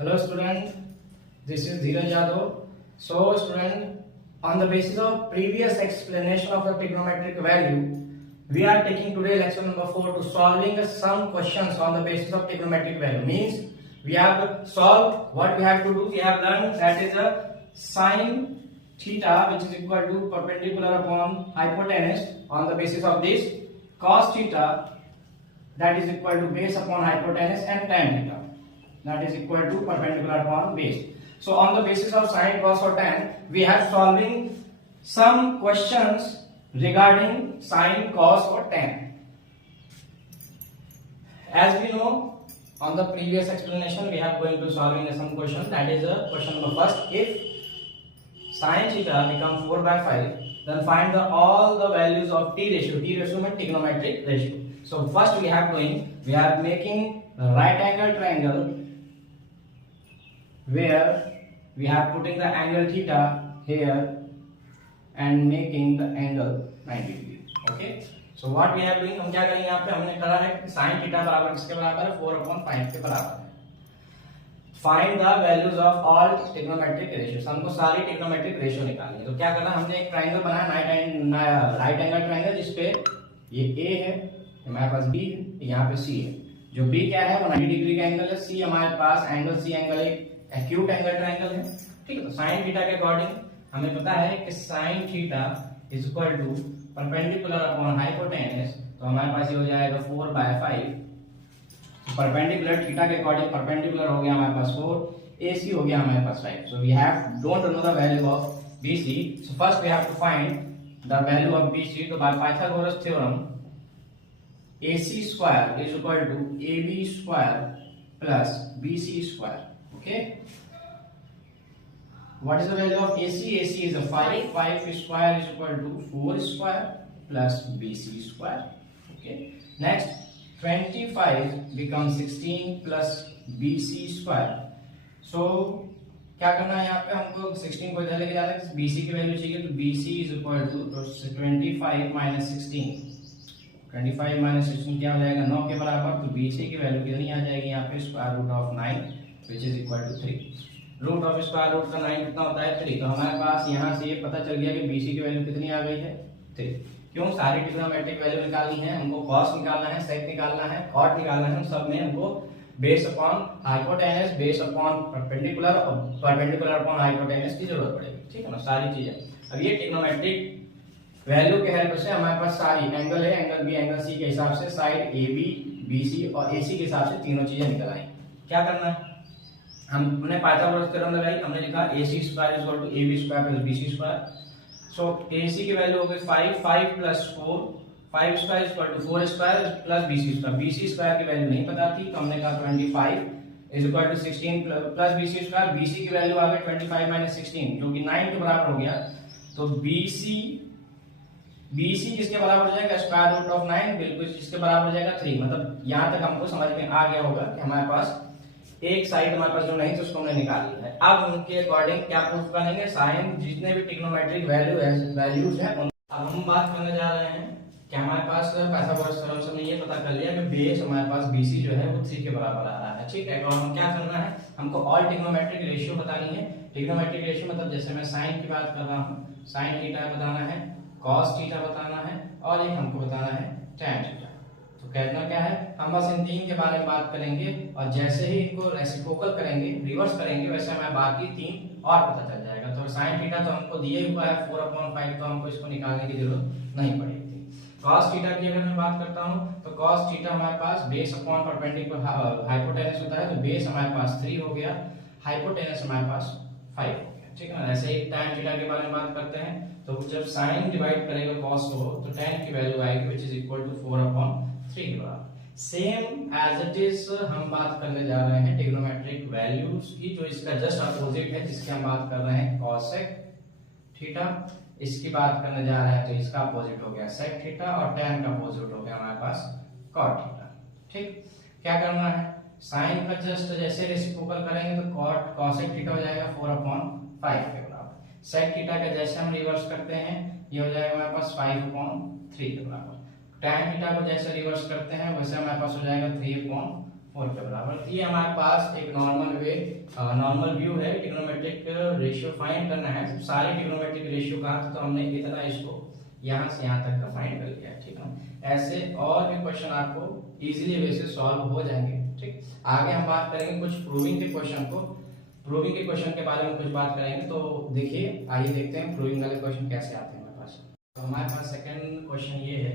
Hello student, this is Dheeraj Yadav. So student, on the basis of previous explanation of the trigonometric value, we are taking today lecture number 4 to solving some questions on the basis of trigonometric value. Means we have solved what we have to do. We have learned that is a sine theta which is equal to perpendicular upon hypotenuse. On the basis of this, cos theta that is equal to base upon hypotenuse, and tan theta that is equal to perpendicular upon base. So on the basis of sine, cos or tan, we are solving some questions regarding sine, cos or tan. As we know, on the previous explanation we have going to solving some question. That is a question number first. If sine theta become 4/5, then find all the values of t ratio. T ratio means trigonometric ratio. So first we are making a right angle triangle where we are putting the angle theta here and making the angle 90 degree. Okay. So what we are doing, हम क्या करेंगे यहाँ पे, हमने करा है कि sin theta बराबर किसके बराबर है, 4/5 के बराबर है. Find the values of all trigonometric ratios. हमको सारी trigonometric ratio निकालनी है. तो क्या करना, हमने एक ट्रायंगल बनाया, राइट एंगल ट्रायंगल, जिसपे ये A है, हमारे पास B है, यहाँ पे C है. जो B क्या है, वो 90 डिग्री का एंगल है. C हमारे पास एंगल C एंगल एक एक्यूट एंगल ट्रायंगल है. ठीक है. तो sin थीटा के अकॉर्डिंग हमें पता है कि sin theta is equal to perpendicular upon hypotenuse. तो हमारे पास ये हो जाएगा 4/5. परपेंडिकुलर थीटा के अकॉर्डिंग परपेंडिकुलर हो गया हमारे पास 4, AC हो गया हमारे पास 5. So we have don't know the value of BC. So first we have to find the value of BC. तो by Pythagoras theorem AC square is equal to AB square plus BC square. Okay, what is the value of AC? AC is a 5. 5 square is equal to 4 square plus BC square. Okay, next 25 becomes 16 plus BC square. So क्या करना है, यहाँ पे हमको 16 को इधर लेके जाना है, BC की वैल्यू चाहिए. तो BC is equal to 25 minus 16. 25 minus 16 क्या हो जाएगा, 9 के बराबर. तो BC की वैल्यू कितनी आ जाएगी यहाँ पे, square root of 9 which is equal to 3. Root of square root का 9 कितना होता है, 3. तो हमारे पास यहाँ से ये पता चल गया कि BC की वैल्यू कितनी आ गई है, 3. क्यों, सारी ट्रिग्नोमेट्रिक वैल्यू निकालनी है हमको. cos निकालना है, sec निकालना है, cot निकालना है. सब में हमको base upon hypotenuse, base upon perpendicular और परपेंडिकुलर अपॉन हाइपोटेनस की जरूरत पड़ेगी. ठीक है ना, सारी चीजें. अब ये ट्रिग्नोमेट्रिक वैल्यू के हेल्प से हमारे पास सारी एंगल है, एंगल B एंगल C के हिसाब से साइड AB BC और AC के हिसाब से तीनों चीजें निकल आई. क्या करना है, हमने पाइथागोरस थ्योरम लगाई. हमने लिखा AC square is equal to AB square plus BC square. So AC की वैल्यू हो गई 5 plus 4, 5 square is equal to 4 square plus BC square. BC square की वैल्यू नहीं पता थी, तो हमने कहा 25 is equal to 16 plus BC square. BC की वैल्यू आ गई 25 माइनस 16 जो कि 9 के बराबर हो गया. तो BC किसके बराबर हो जाएगा, स्क्वायर रूट ऑफ 9, बिल्कुल इसके बराबर हो जाएगा 3. मतलब यहाँ तक हमको समझ में आ गया होगा कि हमारे पास एक साइड हमारे पास जो नहीं थी उसको हमने निकाल लिया है. अब उनके अकॉर्डिंग क्या प्रूफ करेंगे, साइन जितने भी ट्रिग्नोमेट्रिक वैल्यूज है. अब हम बात करने जा रहे हैं कि हमारे पास पाइथागोरस थ्योरम से हमने ये पता कर लिया कि बेस हमारे पास BC जो है वो 3 के बराबर आ रहा है. ठीक है. और हम क्या करना है, हमको ऑल ट्रिग्नोमेट्रिक रेशियो बतानी है. ट्रिग्नोमेट्रिक रेशियो मतलब जैसे मैं साइन की बात कर रहा हूँ, साइन थीटा बताना है, कॉस थीटा बताना है, और एक हमको बताना है tan थीटा. तो कहना क्या है, हम बस इन तीन के बारे में बात करेंगे, और जैसे ही इनको रेसिप्रोकल करेंगे, रिवर्स करेंगे, वैसे हमें बाकी तीन और पता चल जाएगा. तो sin थीटा तो हमको दिए हुआ है 4/5, तो हमको इसको निकालने की जरूरत नहीं पड़ेगी. cos थीटा की अगर मैं बात करता हूं, तो cos थीटा हमारे पास बेस अपॉन परपेंडिकुलर हाइपोटेनस होता है. तो बेस हमारे पास 3 हो गया, हाइपोटेनस हमारे पास 5 हो गया. ठीक है. ऐसे ही tan थीटा के बारे में बात करते हैं. तो जब sin डिवाइड करेगा cos को, तो tan की वैल्यू आएगी व्हिच इज इक्वल टू 4/3 के बराबर. सेम एज इट इज हम बात करने जा रहे हैं ट्रिग्नोमेट्रिक वैल्यूज की, जो इसका जस्ट अपोजिट है, जिसकी हम बात कर रहे हैं cosec थीटा. इसकी बात करने जा रहे हैं तो इसका अपोजिट हो गया sec थीटा, और tan का अपोजिट हो गया हमारे पास cot थीटा. ठीक. क्या करना है, sin का जस्ट जैसे रेसिप्रोकल करेंगे तो cosec थीटा हो जाएगा 4/5 के बराबर. sec थीटा का जैसे हम रिवर्स करते हैं, ये हो जाएगा हमारे पास 5/3 के बराबर. tan थीटा को जैसे रिवर्स करते हैं वैसे हमारे पास हो जाएगा 3/4 4 के बराबर। तो ये हमारे पास एक नॉर्मल व्यू है। ट्रिग्नोमेट्रिक रेशियो फाइंड करना है। तो सारे ट्रिग्नोमेट्रिक रेशियो का तो हमने इतना इसको यहाँ से यहाँ तक का फाइंड कर लिया, ठीक है। ऐसे और भी क्वेश्चन आपको इजीली वैसे सॉल्व हो जाएंगे, ठीक। आगे हम बात करेंगे कुछ प्रूविंग के क्वेश्चन के बारे में कुछ बात करेंगे। तो देखिए, आइए देखते हैं प्रूविंग वाले क्वेश्चन कैसे आते हैं हमारे पास। तो हमारे पास सेकंड क्वेश्चन ये है,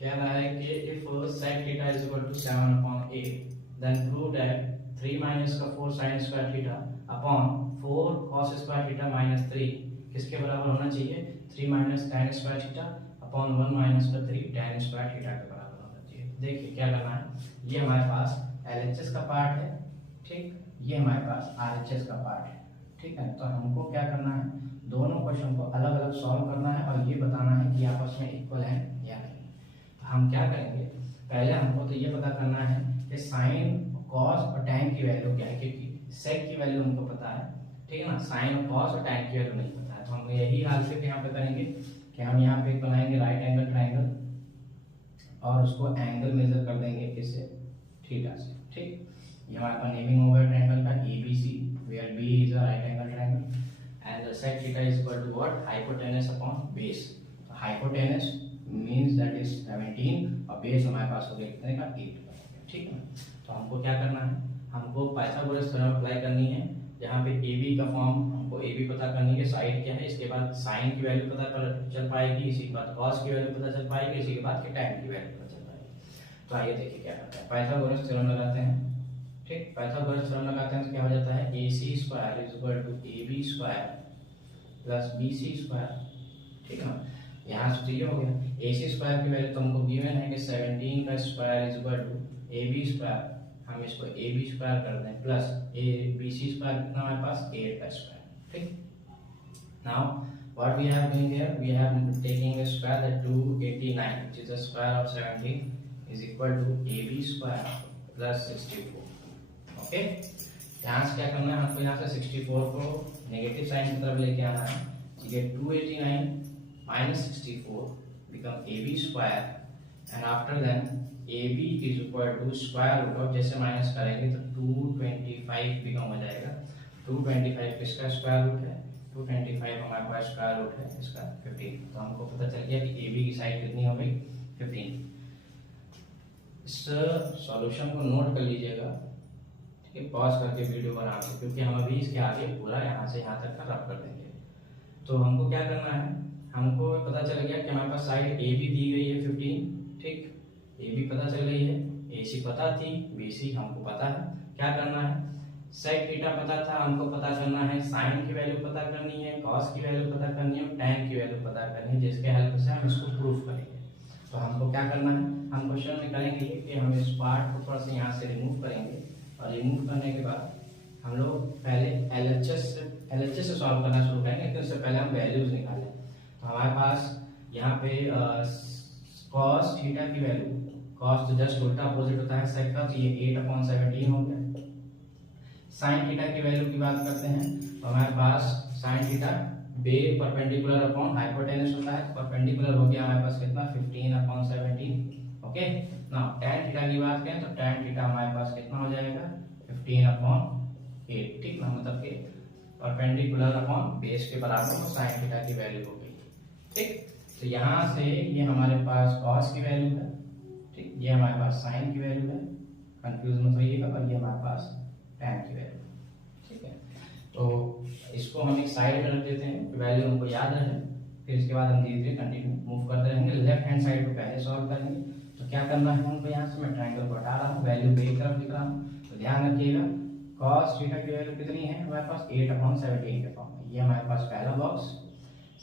कह रहा है कि if sec theta is equal to 7/8 then prove that 3 minus का 4 sin square theta upon 4 cos square theta minus 3 किसके बराबर होना चाहिए? 3 minus tan square theta upon 1 minus का 3 tan स्क्वायर थीटा के बराबर होना चाहिए। देखिए क्या करना है, ये हमारे पास LHS का पार्ट है, ठीक। ये हमारे पास RHS का पार्ट है, ठीक है। तो हमको क्या करना है, दोनों क्वेश्चन को अलग अलग सॉल्व करना है और ये बताना है कि आपस में इक्वल है या नहीं। तो हम क्या करेंगे, पहले हमको तो ये पता करना है कि साइन, कॉस और टैन की वैल्यू क्या है, क्योंकि सेक की वैल्यू हमको पता है, ठीक है ना। साइन और कॉस और टैन की वैल्यू नहीं पता है। तो हम यही हाल से यहाँ पे करेंगे कि हम यहाँ पे बनाएंगे राइट एंगल ट्राइंगल और उसको एंगल मेजर कर देंगे किससे, थीटा से, ठीक। ये हमारे पास नेमिंग हो गया ट्राइंगल का ABC, where B is a right angle triangle and the sec theta is equal to what, hypotenuse upon base। तो hypotenuse means that is 17 और base हमारे पास हो गया कितने का, 8, ठीक है। तो हमको क्या करना है, हमको पाइथागोरस थ्योरम अप्लाई करनी है, जहाँ पे AB का फॉर्म हमको AB पता करनी है, साइड क्या है, इसके बाद साइन की वैल्यू पता चल पाएगी, इसी के बाद कॉस की वैल्यू पता चल पाएगी, इसी के बाद टैन की वैल्यू पता चल पाएगी। तो आइए देखिए क्या करते हैं, पाइथागोरस थ्योरम लगाते हैं, ठीक। पाइथागोरस थ्योरम लगाते हैं तो क्या हो जाता है, AC square is equal to AB square plus BC square, ठीक है ना। यहाँ से ये हो गया, AC स्क्वायर की वैल्यू तो हमको गिवन है कि 17 का square is equal to AB square, हम इसको AB स्क्वायर कर दें प्लस BC स्क्वायर कितना हमारे पास, 8 का स्क्वायर, ठीक। Now what we have doing here, we have taking a square that 289 which is the square of 17 is equal to AB square plus 64, okay. यहाँ से क्या करना है, हमको यहाँ से 64 को नेगेटिव साइन की तरफ लेके आना है, ठीक है। 289 माइनस 64 become AB square and after then AB is equal to square root of, जैसे माइनस करेंगे तो 225 बिकम हो जाएगा, 225 किसका स्क्वायर रूट है, 225 हमारे पास स्क्वायर रूट है इसका 15। तो हमको पता चल गया कि AB की साइड कितनी हो गई, 15। इस सॉल्यूशन को नोट कर लीजिएगा, पॉज करके वीडियो बना के, क्योंकि हम अभी इसके आगे पूरा यहाँ से यहाँ तक का रफ कर देंगे। तो हमको क्या करना है, हमको पता चल गया कि हमारे पास साइड AB दी गई है 15, ठीक। AB पता चल गई है, AC पता थी, BC हमको पता है। क्या करना है, सेक थीटा पता था, हमको पता करना है साइन की वैल्यू पता करनी है, कॉस की वैल्यू पता करनी है, टैन की वैल्यू पता करनी है, जिसके हेल्प से हम इसको प्रूफ करेंगे। तो हमको क्या करना है, हम क्वेश्चन में करेंगे कि हम इस पार्ट को ऊपर से यहाँ से रिमूव करेंगे और रिमूव करने के बाद हम लोग पहले LHS से सॉल्व करना शुरू करेंगे, लेकिन उससे पहले हम वैल्यूज निकालें। तो हमारे पास यहाँ पे cos थीटा की वैल्यू, cos तो जस्ट उल्टा अपोजिट होता है sec का, तो ये 8/17 हो गया। sin थीटा की वैल्यू की बात करते हैं तो हमारे पास sin थीटा बे परपेंडिकुलर अपॉन हाइपोटेनस होता है, परपेंडिकुलर हो गया हमारे पास कितना, 15/17, ओके। नाउ tan थीटा की बात करें तो tan थीटा हमारे पास कितना हो जाएगा, 15/8, ठीक ना, मतलब कि परपेंडिकुलर अपॉन बेस के बराबर तो sin थीटा की वैल्यू हो गई, ठीक। तो यहाँ से ये हमारे पास cos की वैल्यू है, ठीक, ये हमारे पास sin की वैल्यू है, कंफ्यूज मत होइएगा, और ये हमारे पास tan की वैल्यू, ठीक है। तो इसको हम एक साइड में रख देते हैं, वैल्यू हमको याद रहे, फिर इसके बाद हम धीरे धीरे कंटिन्यू मूव करते रहेंगे। लेफ्ट हैंड साइड को पहले सॉल्व करेंगे। तो क्या करना है हमको, यहाँ से मैं ट्राइंगल को हटा रहा हूँ, वैल्यू बे की तरफ लिख रहा हूँ। तो ध्यान रखिएगा, cos थीटा की वैल्यू कितनी है हमारे पास, 8/17 के फॉर्म में, ये हमारे पास पहला बॉक्स।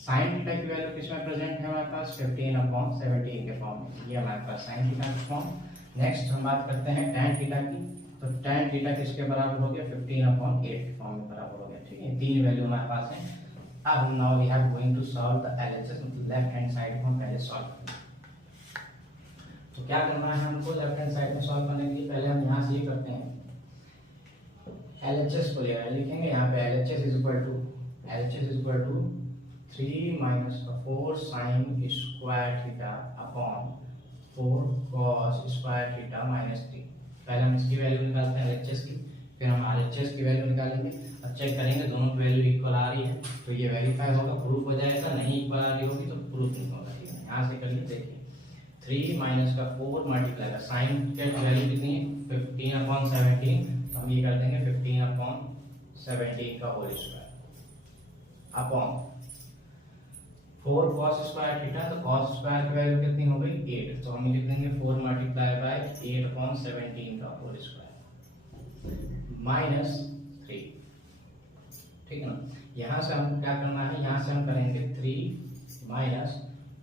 sin थीटा की वैल्यू किसमें प्रेजेंट है हमारे पास, 15/17 के फॉर्म में, ये हमारे पास sin थीटा का फॉर्म। नेक्स्ट हम बात करते हैं tan थीटा की। तो tan थीटा किसके बराबर हो गया, 15/8 के फॉर्म में बराबर हो गया, ठीक है। तीन वैल्यू हमारे पास है। अब हम now we are going to solve the LHS, मतलब लेफ्ट हैंड साइड को हम पहले सॉल्व करेंगे। तो क्या करना है हमको, लेफ्ट हैंड साइड में सॉल्व करने के लिए पहले हम यहाँ से ये करते हैं, LHS को लिखेंगे यहाँ पे, LHS is equal to 3 minus 4 sin square theta upon 4 cos square theta minus 3 पहले हम इसकी वैल्यू निकालते हैं LHS की, फिर हम RHS की वैल्यू निकालेंगे और चेक करेंगे दोनों की वैल्यू इक्वल आ रही है तो ये वेरीफाई होगा, प्रूफ हो जाएगा। नहीं इक्वल आ रही होगी तो प्रूफ नहीं होगा। ठीक है, यहाँ से करिए, देखिए 3 माइनस का 4 मल्टीप्लाई का साइन की वैल्यू कितनी है 15/17, तो हम ये कर देंगे 15/17 का whole square upon 4 cos square theta, तो cos स्क्वायर की वैल्यू कितनी हो गई 8, तो हम लिख देंगे 4 मल्टीप्लाई बाय 8/17 का होल स्क्वायर माइनस 3। ठीक है ना, यहाँ से हमको क्या करना है, यहाँ से हम करेंगे 3 माइनस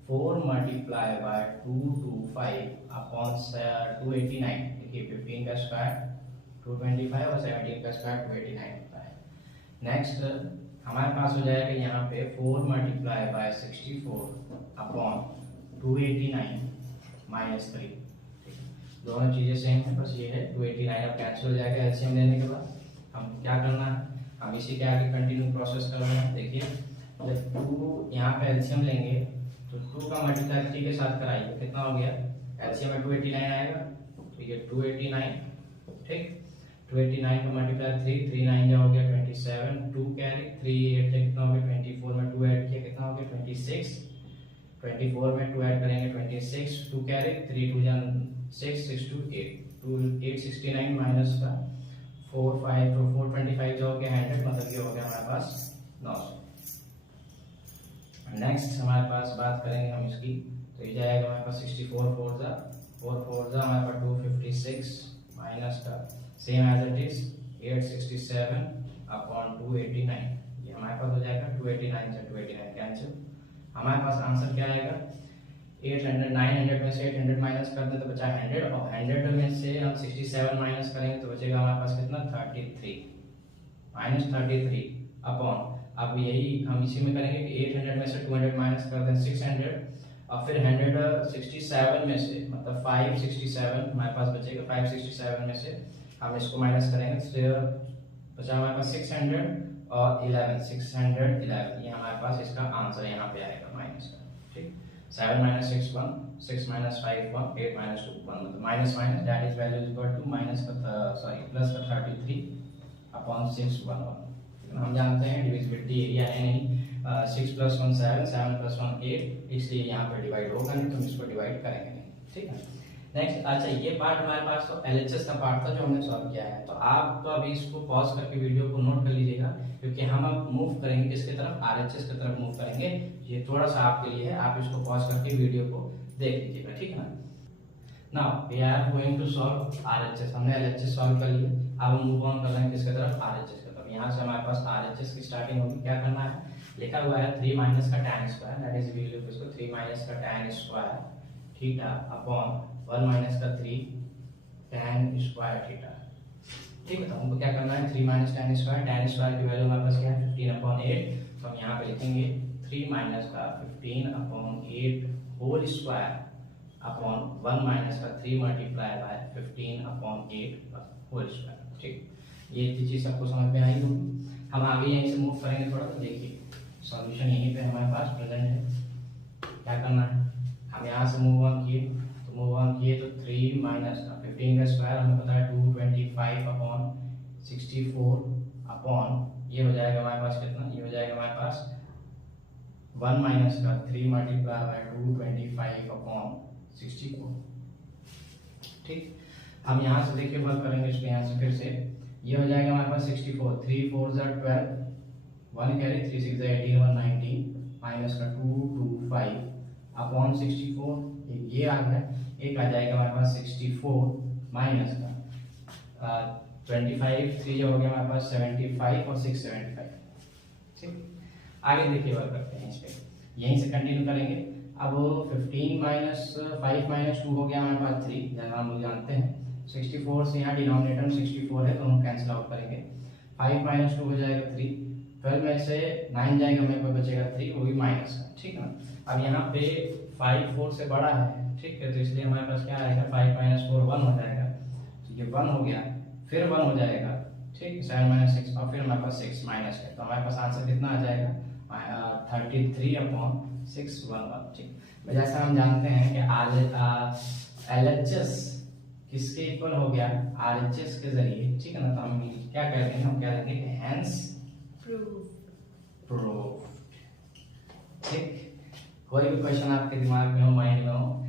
4 मल्टीप्लाई बाय 225 अपॉन 289। देखिए 15 का स्क्वायर 225 और 17 का स्क्वायर 289 होता है। नेक्स्ट हमारे पास हो जाएगा यहाँ पे 4 मल्टीप्लाई बाय 64 अपॉन 289 माइनस 3। दोनों चीजें सेम है, बस ये है 289 अब कैंसिल हो जाएगा एलसीएम लेने के बाद। हम क्या करना है, हम इसी के आगे कंटिन्यू प्रोसेस कर रहे हैं। देखिए जब 2 यहाँ पे एलसीएम लेंगे तो 2 का मल्टीप्लाई 3 के साथ कराइए, कितना हो गया, एलसीएम में 289 आएगा, तो ये 289। ठीक, 289 का मल्टीप्लाई 3, 3 9 जा हो गया 27, 2 कैरी 3 8 से कितना हो गया 24 में 2 ऐड किया कितना हो गया 26, 24 में 2 ऐड करेंगे 26, 2 कैरी 3 2 जा 6 6 2 8, 2 869 माइनस का 4 5 तो 425 जो हो गया 100, मतलब ये हो गया हमारे पास 900। नेक्स्ट हमारे पास बात करेंगे हम इसकी, तो ये जाएगा हमारे पास 64 4 जा हमारे पास 256 माइनस का same as it is 867 upon 289, ये हमारे पास हो जाएगा 289 से 289 कैंसिल। हमारे पास आंसर क्या आएगा 800, 900 में से 800 माइनस कर दें तो बचा 100, और 100 में से हम 67 माइनस करेंगे तो बचेगा हमारे पास कितना 33 माइनस 33 अपॉन, अब यही हम इसी में करेंगे कि 800 में से 200 माइनस कर दें 600, और फिर 167 में से मतलब 567 हमारे पास बचेगा, 567 में से हम इसको माइनस करेंगे तो बचा हमारे पास 600 और 11 611, ये हमारे पास इसका आंसर यहाँ पे आएगा माइनस का। ठीक, 7 माइनस 6 1, 6 माइनस 5 1, 8 माइनस 2 1, मतलब minus minus that is value is equal to minus का सॉरी प्लस का 33 अपॉन 6 1 1। हम जानते हैं डिविजिबिलिटी एरिया है नहीं, 6 + 1 7, 7 + 1 8, इसलिए यहाँ पे डिवाइड होगा नहीं तो हम इसको डिवाइड करेंगे नहीं। ठीक है, नेक्स्ट अच्छा ये पार्ट हमारे पास तो एलएचएस का पार्ट था जो हमने सॉल्व किया है, तो आप तो अभी इसको पॉज करके वीडियो को नोट कर लीजिएगा, क्योंकि हम अब मूव करेंगे किसकी तरफ, आरएचएस की तरफ मूव करेंगे। ये थोड़ा सा आपके लिए है, आप इसको पॉज करके वीडियो को देख लीजिएगा। ठीक है ना, now we are going to solve RHS. हमने एलएचएस सॉल्व कर लिया, अब हम मूव ऑन कर रहे हैं किसकी तरफ, आरएचएस की तरफ। यहाँ से हमारे पास आरएचएस की स्टार्टिंग होगी, क्या करना है, लिखा हुआ है 3 माइनस का tan square, that is we लिख इसको 3 माइनस का tan square theta upon 1 minus का 3 tan स्क्वायर थीटा। ठीक है, तो हमको क्या करना है 3 minus tan square, tan square की वैल्यू हमारे पास क्या है 15/8, तो हम यहाँ पे लिखेंगे 3 माइनस का 15/8 होल स्क्वायर अपॉन 1 माइनस का 3 मल्टीप्लाई बाय 15/8 होल स्क्वायर। ठीक, ये चीज सबको समझ में आई होगी। हम आगे यहीं से मूव करेंगे थोड़ा, तो देखिए सॉल्यूशन यहीं पे हमारे पास प्रेजेंट है। क्या करना है, हम यहाँ से मूव ऑन किए, तो मूव ऑन किए तो 3 माइनस 15 का स्क्वायर हमें पता है 225 अपॉन 64 अपॉन ये हो जाएगा हमारे पास कितना, ये हो जाएगा हमारे पास 1 माइनस का 3 मल्टीप्लाई बाय 225 अपॉन 64। ठीक, हम यहाँ से देखिए वर्क करेंगे इसको, यहाँ से फिर से ये हो जाएगा हमारे पास 64, 3 4 12, 1 कैरी 3 6 18 119 माइनस का 225 अपॉन 64, ये आ गया। एक आ जाएगा हमारे पास 64 माइनस का 25 3 जो हो गया हमारे पास 75 और 6 75। ठीक, आगे देखिए वर्क करते हैं इस पे, यहीं से कंटिन्यू करेंगे। अब 15 माइनस 5 माइनस 2 हो गया हमारे पास 3, जैसा हम लोग जानते हैं 64 से यहाँ डिनोमिनेटर में 64 है, दोनों कैंसिल आउट करेंगे। 5 माइनस 2 हो जाएगा 3, 12 में से 9 जाएगा, मेरे पास बचेगा 3, वो भी माइनस है। ठीक है ना, अब यहाँ पे 5 4 से बड़ा है, ठीक है, तो इसलिए हमारे पास क्या आएगा 5 माइनस 4 1 हो जाएगा, तो ये 1 हो गया, फिर 1 हो जाएगा। ठीक, 7 माइनस 6 और फिर हमारे पास 6 माइनस है, तो हमारे पास आंसर कितना आ जाएगा 33/611। ठीक, जैसा हम जानते हैं कि एलएचएस किसके इक्वल हो गया, आरएचएस के जरिए, ठीक है ना। तो हम क्या कहते हैं, हम क्या कहते हैं, हेंस प्रूव्ड। ठीक, कोई भी क्वेश्चन आपके दिमाग में हो, माइंड में हो,